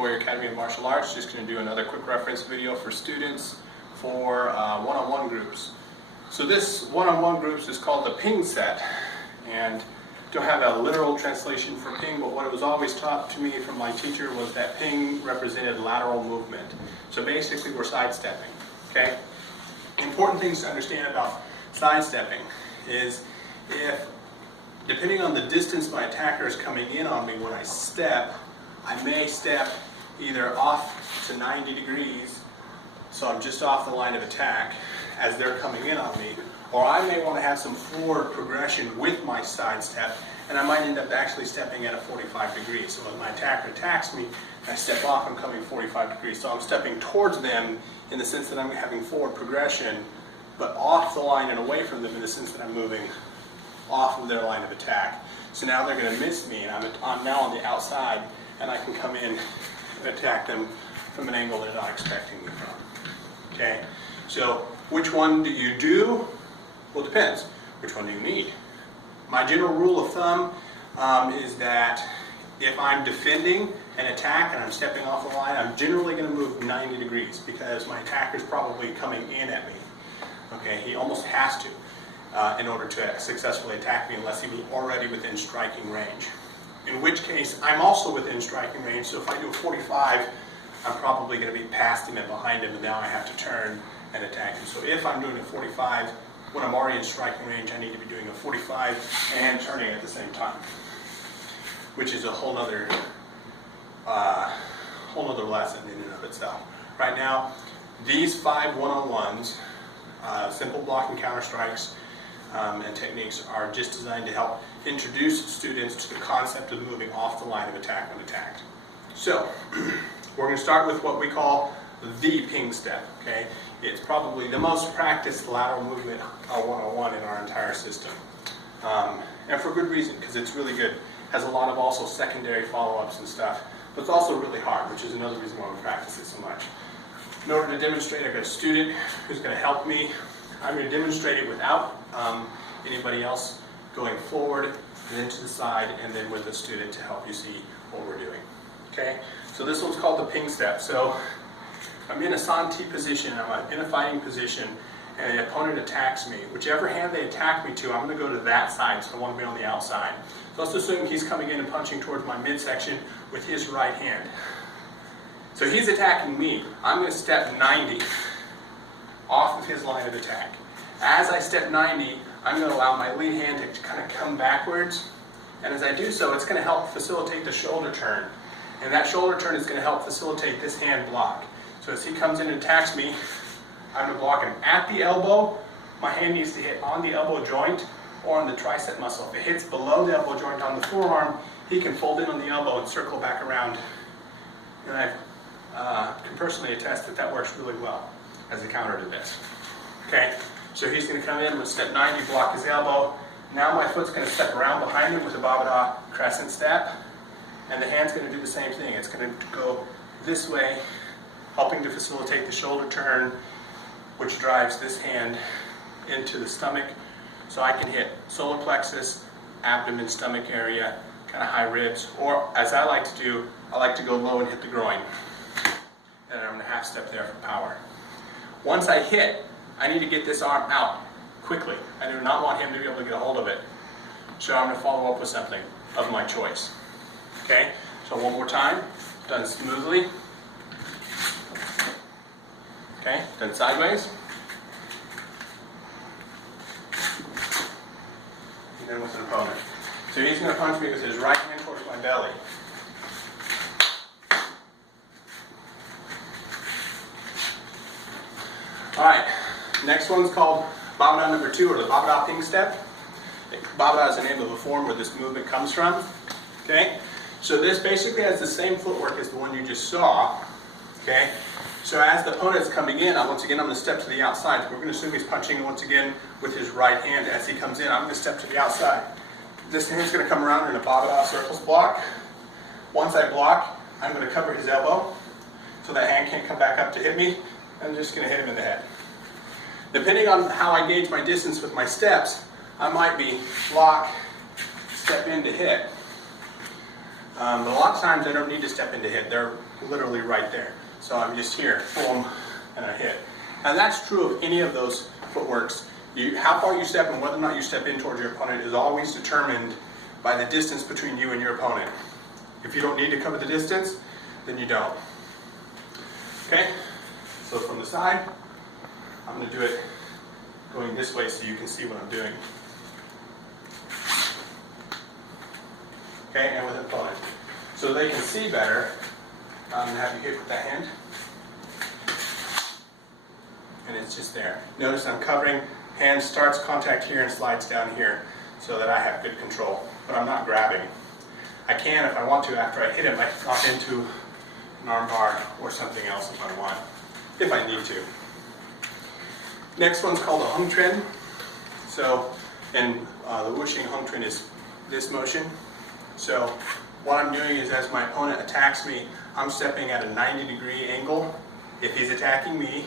Warrior Academy of Martial Arts. Just going to do another quick reference video for students for one-on-one groups. So this one-on-one groups is called the ping set, and don't have a literal translation for ping, but what it was always taught to me from my teacher was that ping represented lateral movement. So basically we're sidestepping, okay? Important things to understand about sidestepping is depending on the distance my attacker is coming in on me when I step, I may step either off to 90 degrees, so I'm just off the line of attack as they're coming in on me, or I may want to have some forward progression with my side step, and I might end up actually stepping at a 45 degrees. So when my attacker attacks me, I step off, I'm coming 45 degrees. So I'm stepping towards them in the sense that I'm having forward progression, but off the line and away from them in the sense that I'm moving off of their line of attack. So now they're going to miss me, and I'm now on the outside, and I can come in and attack them from an angle they're not expecting me from. Okay? So which one do you do? Well, it depends. Which one do you need? My general rule of thumb is that if I'm defending an attack and I'm stepping off the line, I'm generally going to move 90 degrees because my attacker's probably coming in at me. Okay, he almost has to in order to successfully attack me unless he was already within striking range. In which case, I'm also within striking range, so if I do a 45, I'm probably going to be past him and behind him, and now I have to turn and attack him. So if I'm doing a 45, when I'm already in striking range, I need to be doing a 45 and turning at the same time, which is a whole other lesson in and of itself. Right now, these 5 one-on-ones, simple block and counter strikes and techniques are just designed to help introduce students to the concept of moving off the line of attack when attacked. So, we're going to start with what we call the ping step, okay? It's probably the most practiced lateral movement one-on-one in our entire system. And for good reason, because it's really good. Has a lot of also secondary follow-ups and stuff, but it's also really hard, which is another reason why we practice it so much. In order to demonstrate, I've got a student who's going to help me. I'm going to demonstrate it without anybody else going forward, and then to the side, and then with the student to help you see what we're doing. Okay? So this one's called the ping step. So I'm in a Santi position, I'm in a fighting position, and the opponent attacks me. Whichever hand they attack me to, I'm going to go to that side, so I want to be on the outside. So let's assume he's coming in and punching towards my midsection with his right hand. So he's attacking me. I'm going to step 90 off of his line of attack. As I step 90, I'm going to allow my lead hand to kind of come backwards, and as I do so, it's going to help facilitate the shoulder turn. And that shoulder turn is going to help facilitate this hand block. So as he comes in and attacks me, I'm going to block him at the elbow. My hand needs to hit on the elbow joint or on the tricep muscle. If it hits below the elbow joint on the forearm, he can fold in on the elbow and circle back around. And I can personally attest that that works really well as a counter to this. Okay, so he's going to come in with step 90, block his elbow. Now my foot's going to step around behind him with a Babada crescent step. And the hand's going to do the same thing. It's going to go this way, helping to facilitate the shoulder turn, which drives this hand into the stomach. So I can hit solar plexus, abdomen, stomach area, kind of high ribs, or as I like to do, I like to go low and hit the groin. And I'm going to half step there for power. Once I hit, I need to get this arm out quickly. I do not want him to be able to get a hold of it. So I'm going to follow up with something of my choice. Okay, so one more time, done smoothly. Okay, done sideways. And then with an opponent. So he's going to punch me with his right hand towards my belly. Alright, next one's called Babada number 2, or the Babada ping step. Babada is the name of a form where this movement comes from. Okay, so this basically has the same footwork as the one you just saw. Okay, so as the opponent's coming in, once again I'm going to step to the outside. We're going to assume he's punching once again with his right hand. As he comes in, I'm going to step to the outside. This hand's going to come around in a Babada circles block. Once I block, I'm going to cover his elbow so that hand can't come back up to hit me. I'm just going to hit him in the head. Depending on how I gauge my distance with my steps, I might be block, step in to hit. But a lot of times I don't need to step in to hit. They're literally right there. So I'm just here, boom, and I hit. And that's true of any of those footworks. How far you step and whether or not you step in towards your opponent is always determined by the distance between you and your opponent. If you don't need to cover the distance, then you don't. Okay? So from the side, I'm going to do it going this way so you can see what I'm doing. Okay, and with an opponent. So they can see better, I'm going to have you hit with that hand. And it's just there. Notice I'm covering, hand starts contact here and slides down here so that I have good control. But I'm not grabbing. I can, if I want to, after I hit him, I can drop into an arm bar or something else if I want, if I need to. Next one's called a hung trend. So, and the whooshing hung trend is this motion. So what I'm doing is as my opponent attacks me, I'm stepping at a 90-degree angle if he's attacking me,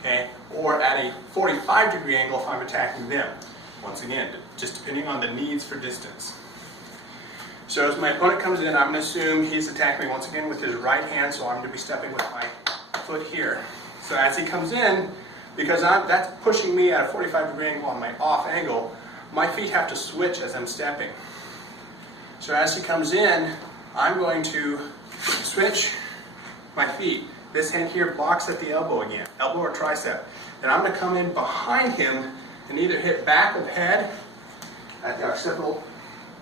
okay, or at a 45-degree angle if I'm attacking them. Once again, just depending on the needs for distance. So as my opponent comes in, I'm going to assume he's attacking me once again with his right hand, so I'm going to be stepping with my foot here. So as he comes in, because that's pushing me at a 45-degree angle on my off angle, my feet have to switch as I'm stepping. So as he comes in, I'm going to switch my feet. This hand here blocks at the elbow again, elbow or tricep. And I'm going to come in behind him and either hit back of head at the occipital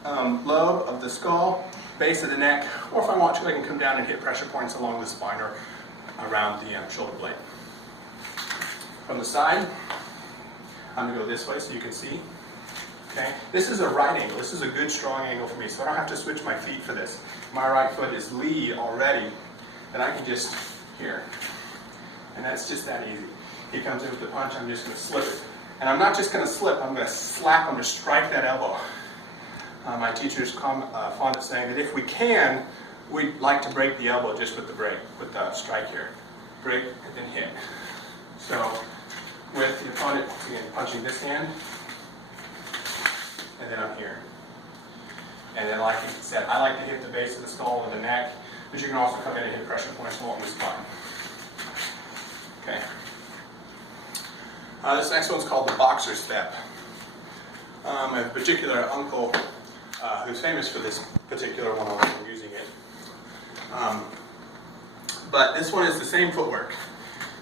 lobe of the skull, base of the neck, or if I want to, I can come down and hit pressure points along the spine or around the shoulder blade. From the side, I'm going to go this way so you can see. Okay, this is a right angle. This is a good strong angle for me, so I don't have to switch my feet for this. My right foot is lead already, and I can just here, and that's just that easy. He comes in with the punch, I'm just going to slip it, and I'm not just going to slip. I'm going to slap. I'm going to strike that elbow. My teacher's fond of saying that if we can, we'd like to break the elbow just with the break, with the strike here, break and then hit. So with the opponent again punching this hand. And then I'm here. And then like I said, I like to hit the base of the skull and the neck, but you can also come in and hit pressure points along the spine. Okay. This next one's called the boxer step. I have a particular uncle who's famous for this particular one, I'm using it. But this one is the same footwork.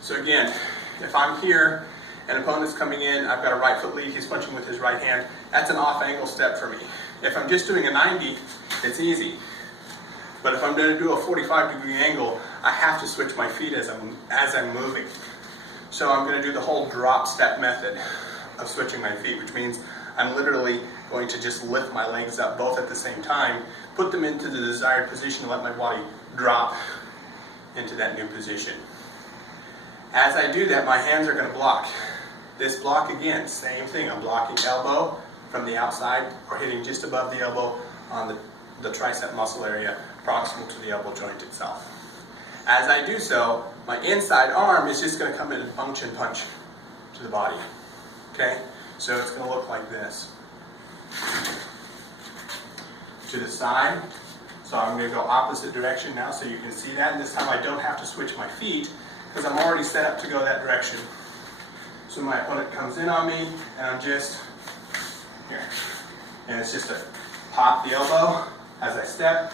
So again, if I'm here, an opponent's coming in, I've got a right foot lead, he's punching with his right hand, that's an off angle step for me. If I'm just doing a 90, it's easy. But if I'm going to do a 45-degree angle, I have to switch my feet as I'm moving. So I'm going to do the whole drop step method of switching my feet, which means I'm literally going to just lift my legs up both at the same time, put them into the desired position, and let my body drop into that new position. As I do that, my hands are going to block. This block again, same thing. I'm blocking elbow from the outside or hitting just above the elbow on the tricep muscle area proximal to the elbow joint itself. As I do so, my inside arm is just going to come in and function punch to the body. Okay? So it's going to look like this. To the side. So I'm going to go opposite direction now so you can see that. And this time I don't have to switch my feet because I'm already set up to go that direction. So my opponent comes in on me, and I'm just here. And it's just to pop the elbow as I step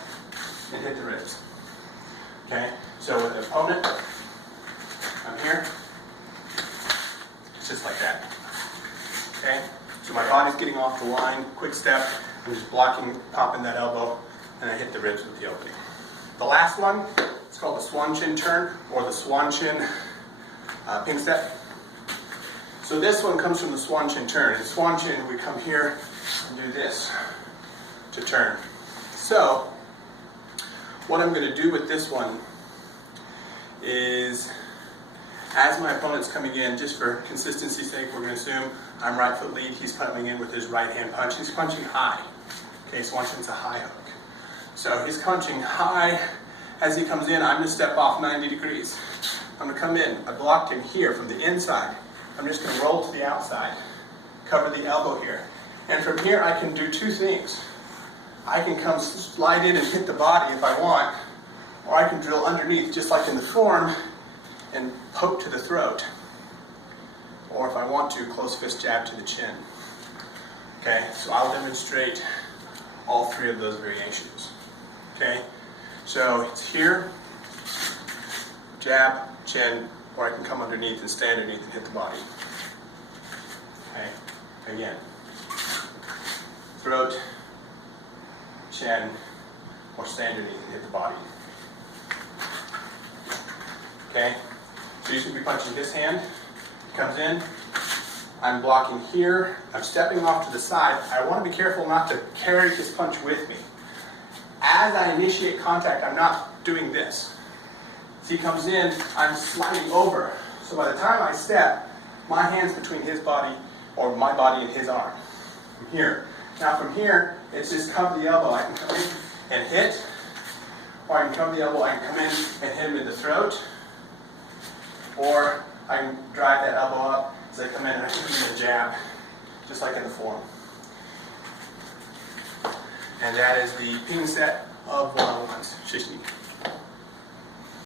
and hit the ribs. Okay? So with the opponent, I'm here. It's just like that. Okay? So my body's getting off the line, quick step, I'm just blocking, popping that elbow, and I hit the ribs with the opening. The last one, it's called the swan chin turn, or the swan chin pin step. So this one comes from the swan chin turn. The swan chin, we come here and do this to turn. So what I'm going to do with this one is, as my opponent's coming in, just for consistency's sake, we're going to assume I'm right foot lead, he's coming in with his right hand punch. He's punching high. Okay, swan chin's a high hook. So he's punching high. As he comes in, I'm going to step off 90 degrees. I'm going to come in. I blocked him here from the inside. I'm just going to roll to the outside, cover the elbow here. And from here I can do two things. I can come slide in and hit the body if I want, or I can drill underneath, just like in the form, and poke to the throat. Or if I want to, close fist jab to the chin. Okay, so I'll demonstrate all three of those variations. Okay, so it's here, jab, chin, or I can come underneath and stay underneath and hit the body. Okay, again, throat, chin, or stay underneath and hit the body. Okay, so he's going to be punching this hand. He comes in, I'm blocking here, I'm stepping off to the side. I want to be careful not to carry this punch with me. As I initiate contact, I'm not doing this. So he comes in, I'm sliding over. So by the time I step, my hand's between his body, or my body and his arm. From here. Now from here, it's just cover the elbow. I can come in and hit, or I can cover the elbow, I can come in and hit him in the throat, or I can drive that elbow up as I come in and I can hit him a jab, just like in the form. And that is the ping set of one-on-ones.